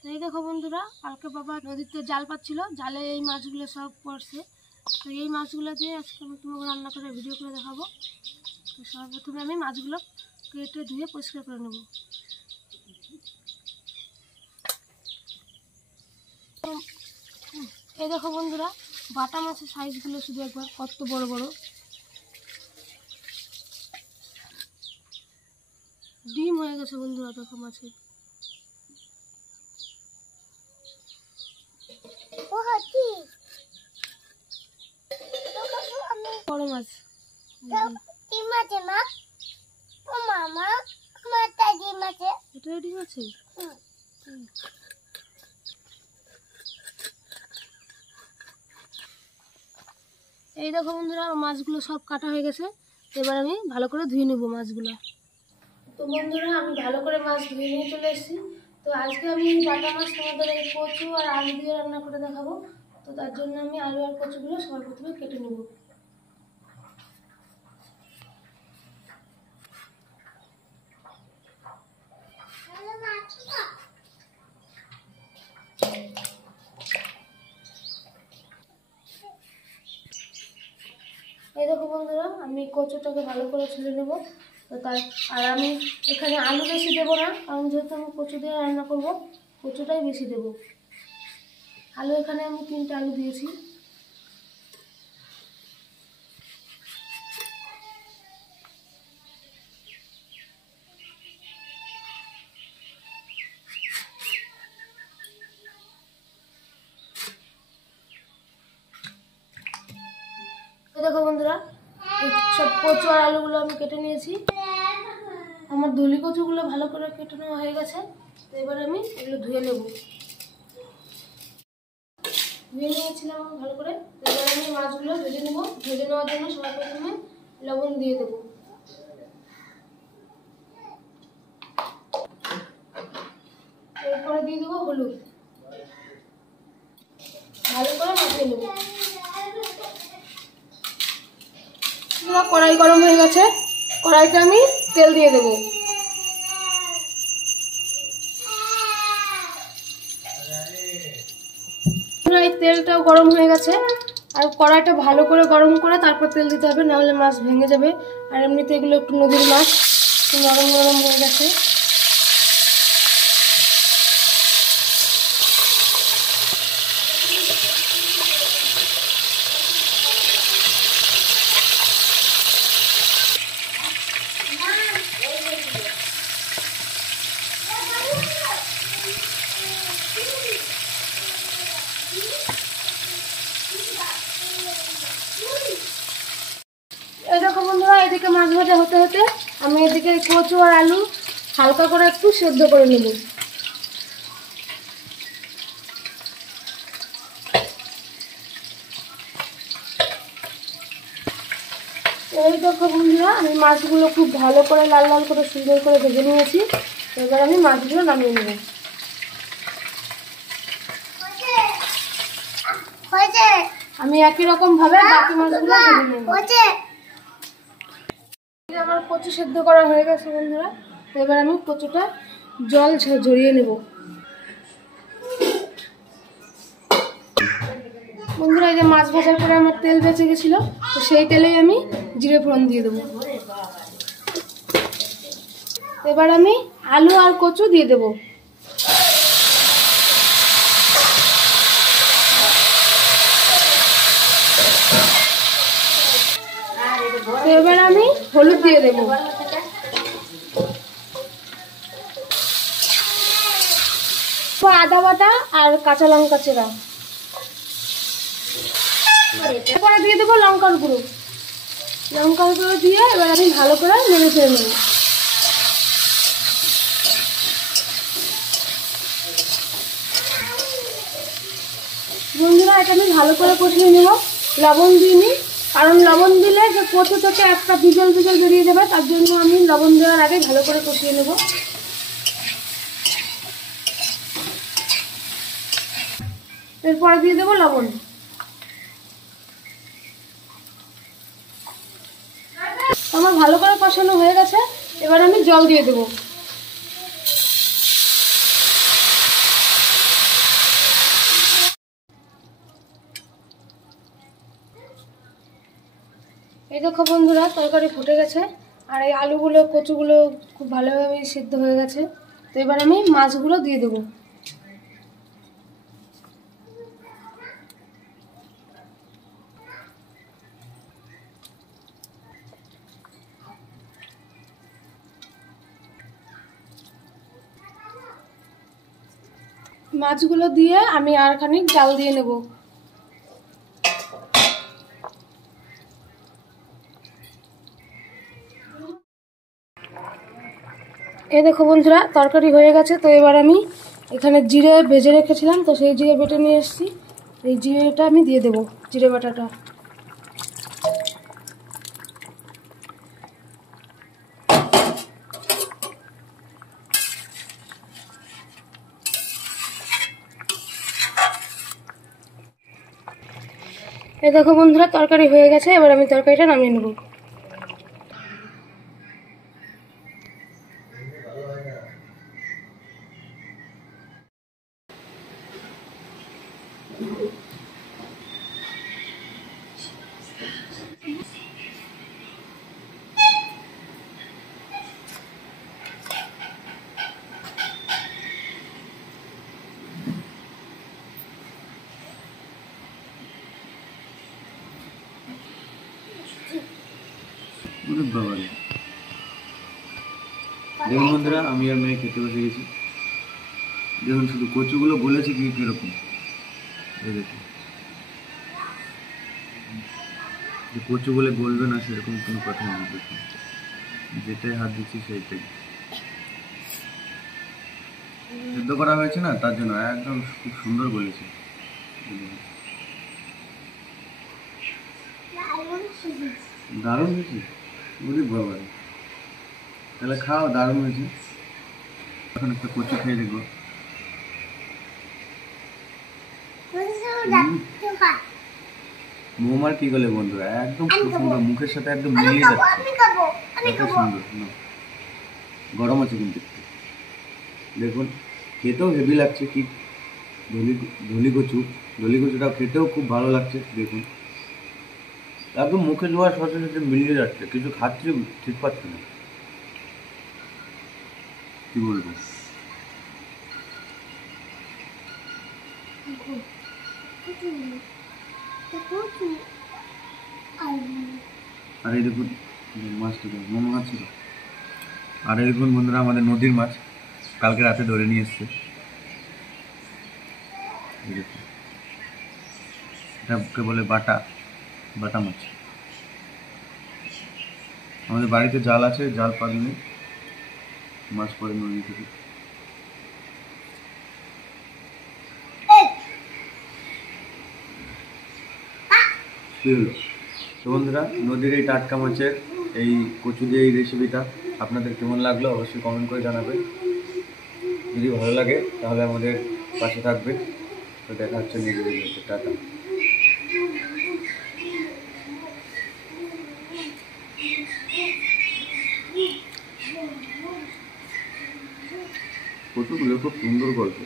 তো এই দেখো বন্ধুরা, কালকে বাবা নদীতে জাল পাচ্ছিল, জালে এই মাছগুলো সব পড়ছে। তো এই মাছগুলো দিয়ে আজকে আমি তোমাকে রান্না করে ভিডিও করে দেখাবো। তো সর্বপ্রথমে আমি মাছগুলো কেটে ধুয়ে পরিষ্কার করে নেব। এই দেখো বন্ধুরা, বাটা মাছের সাইজগুলো শুধু একবার কত বড় বড়। ডিম হয়ে গেছে বন্ধুরা, দেখো মাছের। বড় মাছ এটা ডিম আছে। এই দেখো বন্ধুরা, মাছগুলো সব কাটা হয়ে গেছে। এবার আমি ভালো করে ধুয়ে নেবো মাছগুলো। তো বন্ধুরা, আমি ভালো করে মাছ ধুয়ে নিয়ে চলে এসেছি। তো আজকে আমি বাটা মাছ তোমাদের এই কচু আর আলু দিয়ে রান্না করে দেখাবো। তো তার জন্য আমি আলু আর কচুগুলো সবার প্রথমে কেটে নেব। এই দেখো বন্ধুরা, আমি কচুটাকে ভালো করে ছুলে নেবো। তো আর আমি এখানে আলু বেশি দেবো না, কারণ যেহেতু আমি কচু দিয়ে রান্না করবো, কচুটাই বেশি দেবো। আলু এখানে আমি 3টে আলু দিয়েছি। দেখো বন্ধুরা, সব কচু আর আলুগুলো আমি কেটে নিয়েছি। আমার দলি কচুগুলো ভালো করে কেটে নেওয়া হয়ে গেছে। তো এবার আমি এগুলো ধুয়ে নেব। ধুয়ে নিয়েছিলাম ভালো করে। এবার আমি মাছগুলো ভেজে নেব। ভেজে নেওয়ার জন্য সবার প্রথমে লবণ দিয়ে দেবো। এরপরে দিয়ে দেবো হলুদ। ভালো করে মাখিয়ে নেব। কড়াই গরম হয়ে গেছে, কড়াইতে আমি তেল দিয়ে দেবো। তেলটাও গরম হয়ে গেছে, আর কড়াইটা ভালো করে গরম করে তারপর তেল দিতে হবে, নাহলে মাছ ভেঙে যাবে। আর এমনিতে এগুলো একটু নদীর মাছ, নরম নরম হয়ে গেছে। এই দেখো বন্ধুরা, এদিকে মাছ ভাজা হতে হতে আমি এদিকে কচু আর আলু হালকা করে একটু সেদ্ধ করে নেব। এই দেখো বন্ধুরা, আমি মাছগুলো খুব ভালো করে লাল লাল করে সুন্দর করে ভেজে নিয়েছি। এবার আমি মাছগুলো নামিয়ে নেব। আমি একই রকম ভাবে বাকি মাছগুলো ভেজে নেব। আমার কচু সেদ্ধ করা হয়ে গেছে বন্ধুরা। এবার আমি কচুটা জল ঝরিয়ে নেব। বন্ধুরা, এই যে মাছ ভাজার পরে আমার তেল বেঁচে গেছিল, তো সেই তেলেই আমি জিরে ফোড়ন দিয়ে দেবো। এবার আমি আলু আর কচু দিয়ে দেবো। এবার আমি হলুদ দিয়ে দেবো। আদা বাটা আর কাঁচা লঙ্কা চেরা। এরপরে দিয়ে দেবো লঙ্কার গুঁড়ো। লঙ্কার গুঁড়ো দিয়ে এবার আমি ভালো করে নেড়ে চেড়ে নেব। বন্ধুরা, এটা আমি ভালো করে কষিয়ে নেব। লবণ দিইনি, কারণ লবণ দিলে যে কচু থেকে একটা বিজল বিজল বেরিয়ে যাবে, তার জন্য আমি লবণ দেওয়ার আগে ভালো করে কষিয়ে নেব। এরপরে দিয়ে দেবো লবণ। আমার ভালো করে কষানো হয়ে গেছে, এবার আমি জল দিয়ে দেবো। এই দেখো বন্ধুরা, তরকারি ফুটে গেছে আর এই আলুগুলো কচুগুলো খুব ভালোভাবে সিদ্ধ হয়ে গেছে। তো এবার আমি মাছগুলো দিয়ে দেবো। মাছগুলো দিয়ে আমি আর খানিক জাল দিয়ে নেব। এই দেখো বন্ধুরা, তরকারি হয়ে গেছে। তো এবার আমি এখানে জিরে ভেজে রেখেছিলাম, তো সেই জিরে বেটে নিয়ে এসেছি। এই জিরেটা আমি দিয়ে দেবো, জিরে বাটাটা। এই দেখো বন্ধুরা, তরকারি হয়ে গেছে। এবার আমি তরকারিটা নামিয়ে নেব। দেখুন বন্ধুরা, আমি আর মেয়ে খেতে বসে গেছি। দেখুন শুধু কচুগুলো বলেছে কি কিরকম, এই দেখুন। যে কচু বলে বলবে না সেরকম কোনো কথা নেই। দেখুন যেটাই হাত দিচ্ছি সেইটাই সিদ্ধ করা হয়েছে না, তার জন্য একদম খুব সুন্দর বলেছে। দারুণ হয়েছে, বুঝি বাবা। তাহলে খাও, দারুণ হয়েছে। এখন একটা কচু খেয়ে দেখবো। মোমার কি গলে বন্ধুরা, একদম খুব সুন্দর, মুখের সাথে একদম মিলিয়ে যাচ্ছে। এত সুন্দর না, গরম আছে কিন্তু একটু। দেখুন খেতেও হেভি লাগছে। কি ধলি কচুটা খেতেও খুব ভালো লাগছে। দেখুন একদম মুখে দেওয়ার সাথে সাথে মিলিয়ে যাচ্ছে, কিছু খাচ্ছি ঠিক পাচ্ছি না, কি বলবো। আর এই দেখুন মাছটা, মোমো মাছ ছিল। আর এই দেখুন বন্ধুরা, আমাদের নদীর মাছ কালকে রাতে ধরে নিয়ে এসছে। এটাকে বলে বাটা মাছ। আমাদের বাড়িতে জাল আছে, জাল পাতলে মাছ পড়ে নদী থেকে। তো বন্ধুরা, নদীর এই টাটকা মাছের এই কচু দিয়ে এই রেসিপিটা আপনাদের কেমন লাগলো অবশ্যই কমেন্ট করে জানাবেন। যদি ভালো লাগে তাহলে আমাদের পাশে থাকবে। তো দেখা হচ্ছে নেক্সট ভিডিওতে। টাটা। কচুগুলো খুব সুন্দর গল্প।